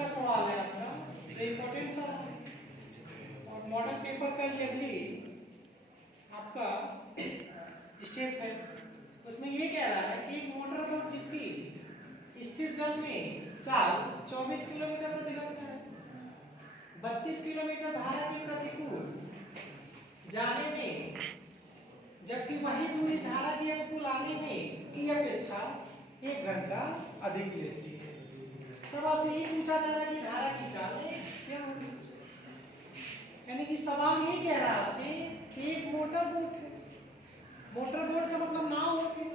का सवाल है आपका, तो इम्पोर्टेंट सवाल है। और मॉडल पेपर का ये भी आपका स्टेप है। उसमें ये कह रहा है कि एक मोटर बोट जिसकी स्थिर जल में चाल 24 किलोमीटर प्रति घंटा है, 32 किलोमीटर धारा के प्रतिकूल जाने में, जबकि वही दूरी धारा के अनुकूल आने में की अपेक्षा 1 घंटा अधिक लेती है। तब आपसे ये पूछा जा रहा है कि धारा की चाल क्या होगी। यानी कि सवाल ये कह रहा है कि एक मोटर बोट है, मोटर बोट का मतलब नाव है,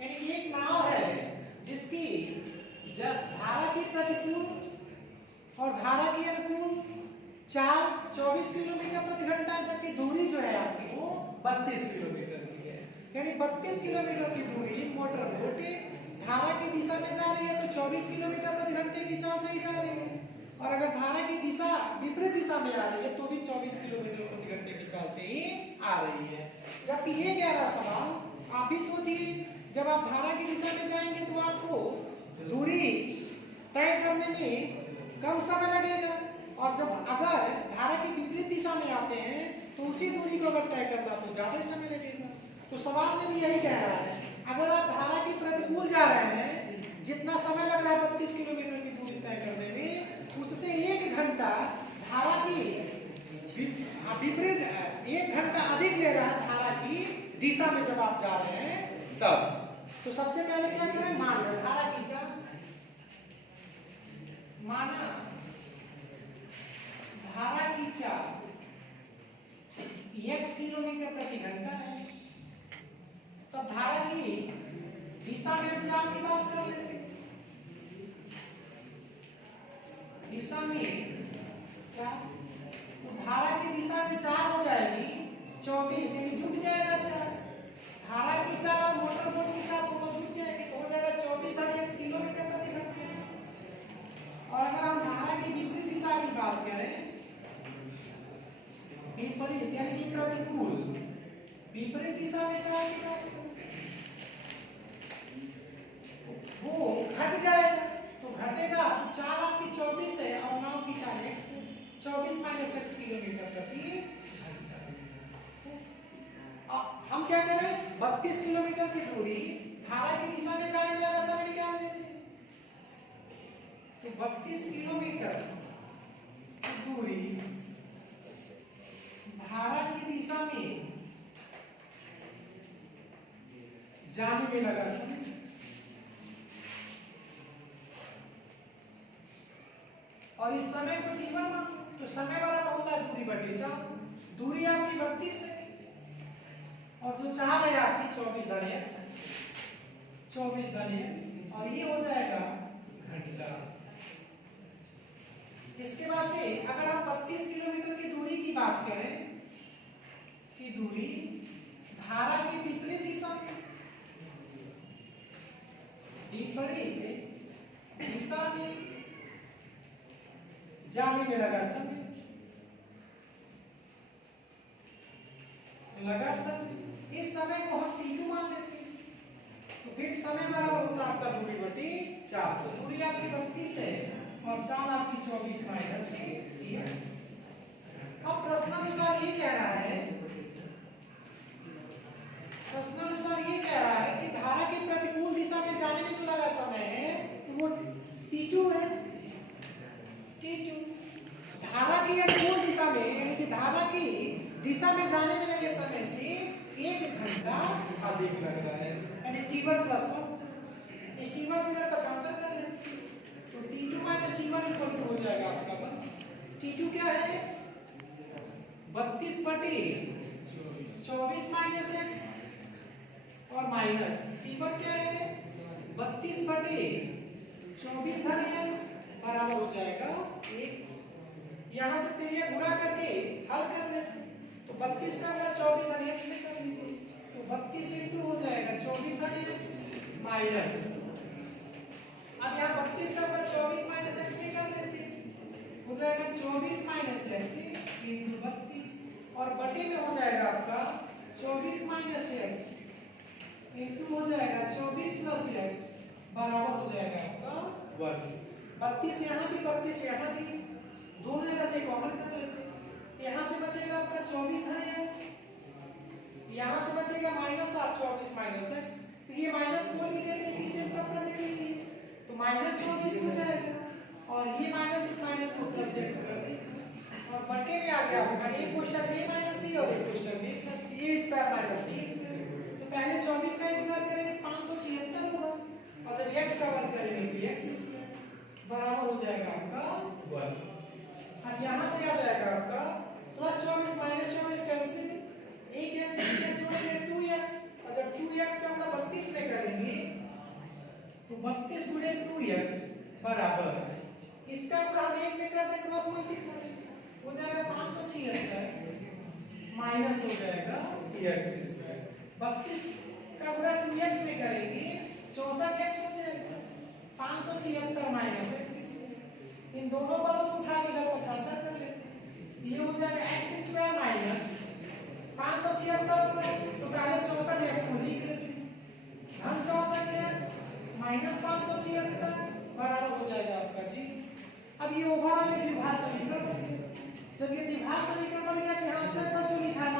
यानी कि एक नाव है जिसकी धारा की प्रतिकूल और धारा की अनुकूल चाल 24 किलोमीटर प्रति घंटा, जबकि दूरी जो है आपकी वो 32 किलोमीटर की है। यानी 32 किलोमीटर की दूरी मोटर बोट धारा की दिशा में जा रही है तो 24 किलोमीटर प्रति घंटे की चाल से ही जा रही है, और अगर धारा की दिशा विपरीत दिशा में आ रही है तो भी 24 किलोमीटर प्रति घंटे की चाल से ही आ रही है। जबकि ये कह रहा सवाल आप भी सोचिए, जब आप धारा की दिशा में जाएंगे तो आपको दूरी तय करने में कम समय लगेगा, और जब अगर धारा की विपरीत दिशा में आते हैं तो उसी दूरी को अगर तय करना तो ज्यादा समय लगेगा। तो सवाल में भी यही कह रहा है, अगर आप धारा की प्रतिकूल जा रहे हैं, जितना समय लग रहा है 32 किलोमीटर की दूरी तय करने में, उससे 1 घंटा धारा की विपरीत 1 घंटा अधिक ले रहा है धारा की दिशा में जब आप जा रहे हैं तब। तो सबसे पहले क्या करें, मान लो धारा की चाल, माना धारा की चाल x किलोमीटर प्रति घंटा है, तब धारा की दिशा में चाल की बात कर लेते हैं। दिशा में चाल, तो धारा की दिशा में चाल हो जाएगी 24, यानी जुट जाएगा चाल। धारा की चाल और मोटर बोट की चाल दोनों जुट जाएंगे तो हो जाएगा 24 किलोमीटर प्रति घंटे। और अगर हम धारा की विपरीत दिशा की बात करें, विपरीत यानी कि प्रतिकूल, विपरीत दिशा में चाल की बात करें, वो घट जाएगा, तो घटेगा तो चाल आपकी 24 है और नाव की चाल x है, 24 - x किलोमीटर प्रति घंटा। हम क्या करें, 32 किलोमीटर की दूरी धारा की दिशा में जाने वाला समय निकाल लेते हैं। तो 32 किलोमीटर की दूरी धारा की दिशा में जाने में लगा समय, और इस समय को t1 मान, तो समय बराबर होता है दूरी बटे चाल। दूरी आपकी 32 है और जो चाल है आपकी 24 धन x, 24 धन x, और ये हो जाएगा घंटा। इसके बाद से अगर हम 32 किलोमीटर की दूरी की बात करें, की दूरी धारा की विपरीत दिशा में, विपरीत दिशा में जाने में लगा समय, लगा समय, इस समय को हम t2 मान लेते हैं। तो फिर समय बराबर होता है आपका दूरी बटी चाल। तो दूरी आपकी 32 है और चाल आपकी 24 - x। अब प्रश्नानुसार ये कह रहा है, प्रश्नानुसार ये कह रहा है कि धारा की प्रतिकूल दिशा में जाने में जो लगा समय है वो t2 है, t2। धारा की अनुकूल दिशा में यानी कि धारा की दिशा में जाने में लगे समय से 1 घंटा अधिक लग रहा है, यानी t1 + 1। इस t1 को इधर 75 कर लें तो t2 - t1 = हो जाएगा आपका t2 क्या है, 32 बटे 24 - x, और माइनस t1 क्या है, 32 बटे 24 धन x बराबर हो जाएगा 1। यहां से तेलिया गुणा करके हल कर ले, तो 32 का 24 धन x में कर लीजिए, तो 32 × हो जाएगा 24 धन x माइनस, अब यहाँ 32 का 24 - x में कर लेते हैं, हो जाएगा 24 - x × 32, और बटे में हो जाएगा आपका 24 - x इंटू हो जाएगा 24 + x बराबर हो जाएगा आपका 1। 32 यहाँ भी 32 यहाँ भी, दोनों जगह से कॉमन कर लेते हैं। तो यहाँ से बचेगा आपका 24 धन x, यहाँ से बचेगा -7 24 - x। तो ये -4 भी देते हैं स्टेप कम करने के लिए, तो -24 हो जाएगा और ये माइनस इस माइनस को प्लस x कर देंगे और बटे में आ गया आपका एक क्वेश्चन a माइनस b और एक question b plus a square minus b square. तो पहले 24 का स्क्वायर करेंगे 576 होगा और जब x का वर्ग करेंगे तो x स्क्वायर बराबर हो जाएगा आपका 1। अब यहाँ से आ जाएगा आपका +24 - 24 कैंसिल, एक x जोड़ेंगे 2x और जब 2x का हम 32 में करेंगे तो 32 गुणे 2x बराबर, इसका पूरा हम एक में कर दें क्रॉस मल्टीप्लाई हो जाएगा 576 माइनस हो जाएगा x स्क्वायर। 32 का पूरा 2x में करेंगे 64x हो जाएगा 576 माइनस x स्क्वायर। इन दोनों पदों को उठा के इधर 75 कर लेते हैं, ये हो जाएगा x स्क्वायर माइनस 576 तो पहले 64x को लिख लेते हैं, धन 64x माइनस 576 बराबर हो जाएगा आपका जी। अब ये ओवरऑल एक द्विघात समीकरण बन गया। जब ये द्विघात समीकरण बन गया तो यहाँ अक्षर पर जो लिखा है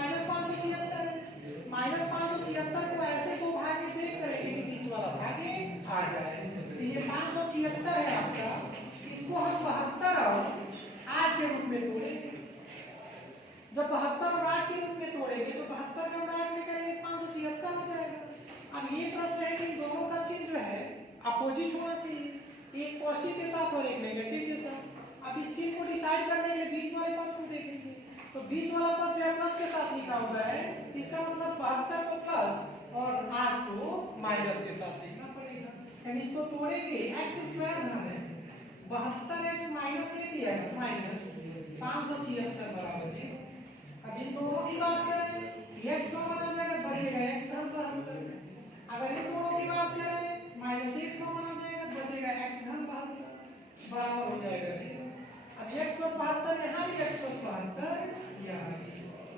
-576 को ऐसे दो भाग में ब्रेक करेंगे कि बीच वाला भागे आ जाए। तो ये 576 है आपका, इसको हम 72 और 8 के रूप में तोड़ेंगे। जब 72 और 8 के रूप में तोड़ेंगे तो 72 का 8 में करेंगे 576 हो जाएगा। अब ये प्रश्न है कि दोनों का चीज जो है अपोजिट होना चाहिए, एक पॉजिटिव के साथ और एक नेगेटिव के साथ। अब इस चीज को डिसाइड करने के लिए बीच वाले पद को देखेंगे, तो बीच वाला पद जो है प्लस के साथ लिखा हुआ है, इसका मतलब 72 को प्लस और 8 को माइनस के साथ लिखना पड़ेगा। हम इसको तोड़ेंगे x स्क्वायर धन है 72x - 80x माइनस 576 बराबर 0। अब इन दोनों की बात करें x कॉमन आ जाएगा, बचेगा x धन 72। अगर इन दोनों की बात करें -1 कॉमन आ जाएगा, बचेगा x धन 72 बराबर हो जाएगा 0। अब x + 72 यहाँ भी x + 72 यहाँ भी,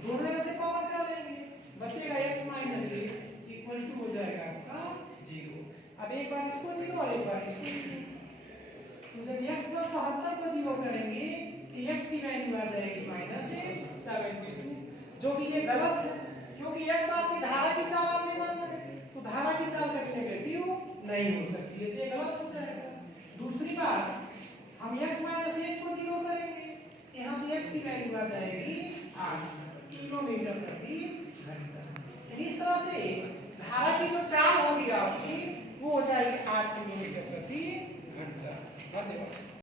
दोनों जगह से कॉमन कर लेंगे, बचेगा x - 1 इक्वल टू हो जाएगा आपका 0। अब एक बार इसको 0 और एक बार इसको 0, तो जब x + 72 को 0 करेंगे तो x की वैल्यू आ जाएगी -72, जो कि ये गलत है क्योंकि x आपकी धारा की चाल आपने माना है, तो धारा की चाल कभी नेगेटिव नहीं हो सकती है, तो ये गलत हो जाएगा। दूसरी बात, हम x - 1 को 0 करेंगे, यहाँ से x की वैल्यू आ जाएगी 8 किलोमीटर प्रति घंटा। इस तरह से धारा की जो चाल होगी आपकी वो हो जाएगी 8 किलोमीटर प्रति घंटा। धन्यवाद।